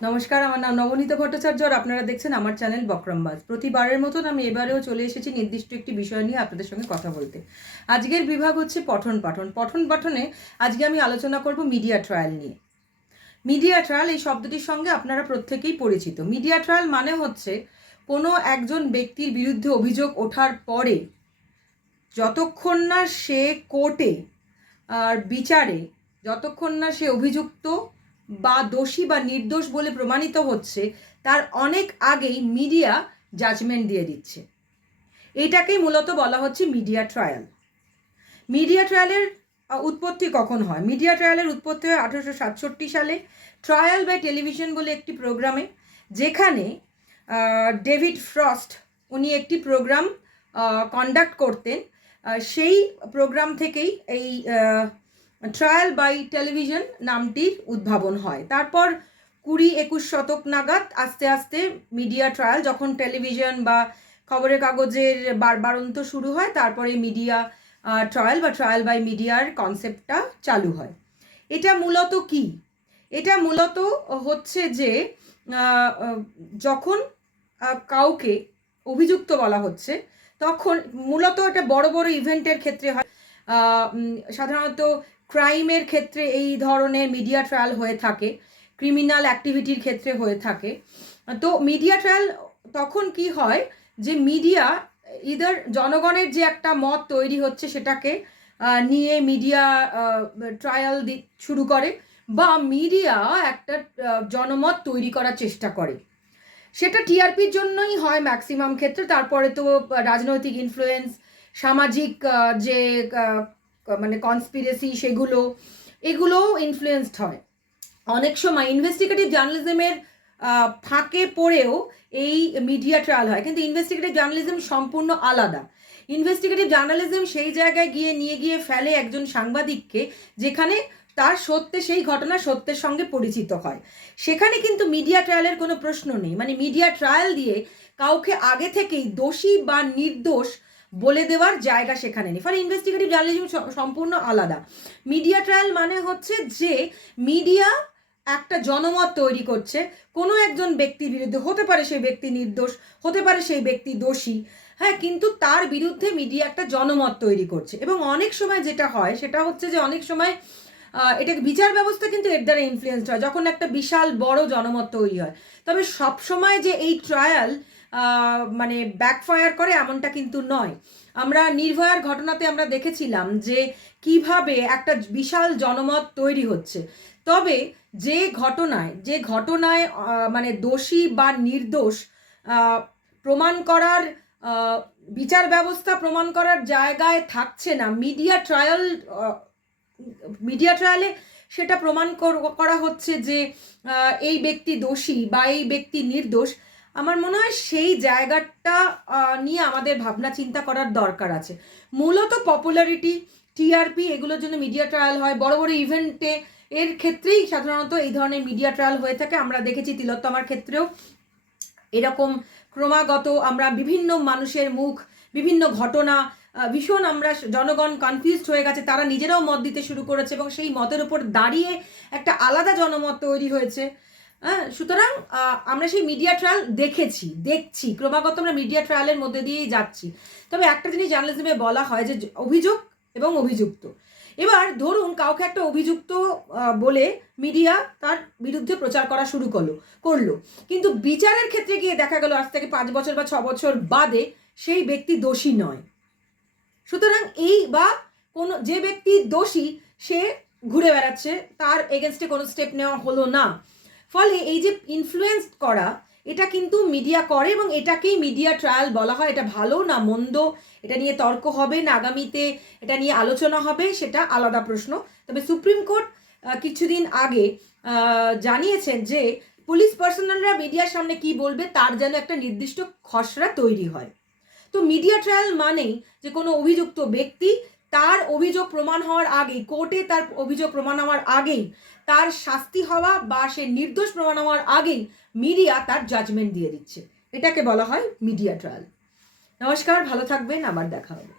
নমস্কার, আমার নাম নবনীতা ভট্টাচার্য আর আপনারা দেখছেন আমার চ্যানেল বক্রমবাজ প্রতিবারের মতন আমি এবারেও চলে এসেছি নির্দিষ্ট একটি বিষয় নিয়ে আপনাদের সঙ্গে কথা বলতে। আজকের বিভাগ হচ্ছে পঠন পাঠন। পঠন পাঠনে আজকে আমি আলোচনা করব মিডিয়া ট্রায়াল নিয়ে। মিডিয়া ট্রায়াল এই শব্দটির সঙ্গে আপনারা প্রত্যেকেই পরিচিত। মিডিয়া ট্রায়াল মানে হচ্ছে কোনো একজন ব্যক্তির বিরুদ্ধে অভিযোগ ওঠার পরে যতক্ষণ না সে কোর্টে আর বিচারে, যতক্ষণ না সে অভিযুক্ত বা দোষী বা নির্দোষ বলে প্রমাণিত হচ্ছে, তার অনেক আগেই মিডিয়া জাজমেন্ট দিয়ে দিচ্ছে। এটাকেই মূলত বলা হচ্ছে মিডিয়া ট্রায়াল। মিডিয়া ট্রায়ালের উৎপত্তি কখন হয়? মিডিয়া ট্রায়ালের উৎপত্তি হয় আঠারোশো সাতষট্টি সালে ট্রায়াল বাই টেলিভিশন বলে একটি প্রোগ্রামে, যেখানে ডেভিড ফ্রস্ট, উনি একটি প্রোগ্রাম কন্ডাক্ট করতেন। সেই প্রোগ্রাম থেকেই এই ট্রায়াল বাই টেলিভিশন নামটির উদ্ভাবন হয়। তারপর কুড়ি একুশ শতক নাগাদ আস্তে আস্তে মিডিয়া ট্রায়াল যখন টেলিভিশন বা খবরের কাগজের বারবারন্ত শুরু হয়, তারপরে মিডিয়া ট্রায়াল বা ট্রায়াল বাই মিডিয়ার কনসেপ্টটা চালু হয়। এটা মূলত কি? এটা মূলত হচ্ছে যে যখন কাউকে অভিযুক্ত বলা হচ্ছে, তখন মূলত এটা বড় বড় ইভেন্টের ক্ষেত্রে হয়। সাধারণত ক্রাইমের ক্ষেত্রে এই ধরনের মিডিয়া ট্রায়াল হয়ে থাকে, ক্রিমিনাল অ্যাক্টিভিটির ক্ষেত্রে হয়ে থাকে। তো মিডিয়া ট্রায়াল তখন কি হয় যে মিডিয়া ইদার জনগণের যে একটা মত তৈরি হচ্ছে সেটাকে নিয়ে মিডিয়া ট্রায়াল দি, শুরু করে বা মিডিয়া একটা জনমত তৈরি করার চেষ্টা করে। সেটা টিআরপির জন্যই হয় ম্যাক্সিমাম ক্ষেত্রে, তারপরে তো রাজনৈতিক ইনফ্লুয়েন্স সামাজিক যে মানে কনস্পিরেসি সেগুলো এগুলোও ইনফ্লুয়েসড হয়। অনেক সময় ইনভেস্টিগেটিভ জার্নালিজমের ফাঁকে পড়েও এই মিডিয়া ট্রায়াল হয়। কিন্তু ইনভেস্টিগেটিভ জার্নালিজম সম্পূর্ণ আলাদা। ইনভেস্টিগেটিভ জার্নালিজম সেই জায়গায় গিয়ে, নিয়ে গিয়ে ফেলে একজন সাংবাদিককে, যেখানে তার সত্যে, সেই ঘটনা সত্যের সঙ্গে পরিচিত হয়। সেখানে কিন্তু মিডিয়া ট্রায়ালের কোনো প্রশ্ন নেই। মানে মিডিয়া ট্রায়াল দিয়ে কাউকে আগে থেকেই দোষী বা নির্দোষ বলে দেওয়ার জায়গা সেখানে নেই। ফলে ইনভেস্টিগেটিভ জার্নালিজম সম্পূর্ণ আলাদা। মিডিয়া ট্রায়াল মানে হচ্ছে যে মিডিয়া একটা জনমত তৈরি করছে, কোনো একজন ব্যক্তির বিরুদ্ধে। হতে পারে সেই ব্যক্তি নির্দোষ, হতে পারে সেই ব্যক্তি দোষী। হ্যাঁ কিন্তু তার বিরুদ্ধে মিডিয়া একটা জনমত তৈরি করছে। এবং অনেক সময় যেটা হয়, সেটা হচ্ছে যে অনেক সময় এটা বিচার ব্যবস্থা কিন্তু এর দ্বারা ইনফ্লুয়েসড হয়। যখন একটা বিশাল বড় জনমত তৈরি হয়। তবে সব সময় যে এই ট্রায়াল মানে ব্যাকফায়ার করে এমনটা কিন্তু নয়। আমরা নির্ভয়ার ঘটনাতে আমরা দেখেছিলাম যে কীভাবে একটা বিশাল জনমত তৈরি হচ্ছে। তবে যে ঘটনায় যে ঘটনায় মানে দোষী বা নির্দোষ প্রমাণ করার বিচার ব্যবস্থা প্রমাণ করার জায়গায় থাকছে না। মিডিয়া ট্রায়াল মিডিয়া ট্রায়ালে সেটা প্রমাণ করা হচ্ছে যে এই ব্যক্তি দোষী বা এই ব্যক্তি নির্দোষ। আমার মনে হয় সেই জায়গাটা নিয়ে আমাদের ভাবনা চিন্তা করার দরকার আছে। মূলত পপুলারিটি টিআরপি এগুলোর জন্য মিডিয়া ট্রায়াল হয়, বড় বড় ইভেন্টে এর ক্ষেত্রেই সাধারণত এই ধরনের মিডিয়া ট্রায়াল হয়ে থাকে। আমরা দেখেছি তিলোত্তমার ক্ষেত্রেও এরকম ক্রমাগত আমরা বিভিন্ন মানুষের মুখ, বিভিন্ন ঘটনা ভীষণ আমরা জনগণ কনফিউজড হয়ে গেছে, তারা নিজেরাও মত দিতে শুরু করেছে এবং সেই মতের উপর দাঁড়িয়ে একটা আলাদা জনমত তৈরি হয়েছে। হ্যাঁ সুতরাং আমরা সেই মিডিয়া ট্রায়াল দেখেছি, দেখছি। ক্রমাগত আমরা মিডিয়া ট্রায়ালের মধ্যে দিয়েই যাচ্ছি। তবে একটা জিনিস জার্নালিজমে বলা হয় যে অভিযোগ এবং অভিযুক্ত। এবার ধরুন, কাউকে একটা অভিযুক্ত বলে মিডিয়া তার বিরুদ্ধে প্রচার করা শুরু করল করল। কিন্তু বিচারের ক্ষেত্রে গিয়ে দেখা গেল, আজ থেকে পাঁচ বছর বা ছ বছর বাদে সেই ব্যক্তি দোষী নয়। সুতরাং এই বা কোনো, যে ব্যক্তি দোষী, সে ঘুরে বেড়াচ্ছে, তার এগেনস্টে কোনো স্টেপ নেওয়া হলো না। ফলে এই যে ইনফ্লুয়েন্স করা, এটা কিন্তু মিডিয়া করে এবং এটাকেই মিডিয়া ট্রায়াল বলা হয়। এটা ভালো না মন্দ? এটা নিয়ে তর্ক হবে না আগামীতে? এটা নিয়ে আলোচনা হবে? সেটা আলাদা প্রশ্ন। তবে সুপ্রিম কোর্ট কিছুদিন আগে জানিয়েছেন যে পুলিশ পার্সোনালরা মিডিয়ার সামনে কি বলবে তার যেন একটা নির্দিষ্ট খসড়া তৈরি হয়। তো মিডিয়া ট্রায়াল মানেই যে কোনো অভিযুক্ত ব্যক্তি তার অভিযোগ প্রমাণ হওয়ার আগেই, কোর্টে তার অভিযোগ প্রমাণ হওয়ার আগেই তার শাস্তি হওয়া বা সে নির্দোষ প্রমাণ হওয়ার আগেই মিডিয়া তার জাজমেন্ট দিয়ে দিচ্ছে। এটাকে বলা হয় মিডিয়া ট্রায়াল নমস্কার, ভালো থাকবেন, আবার দেখা হবে।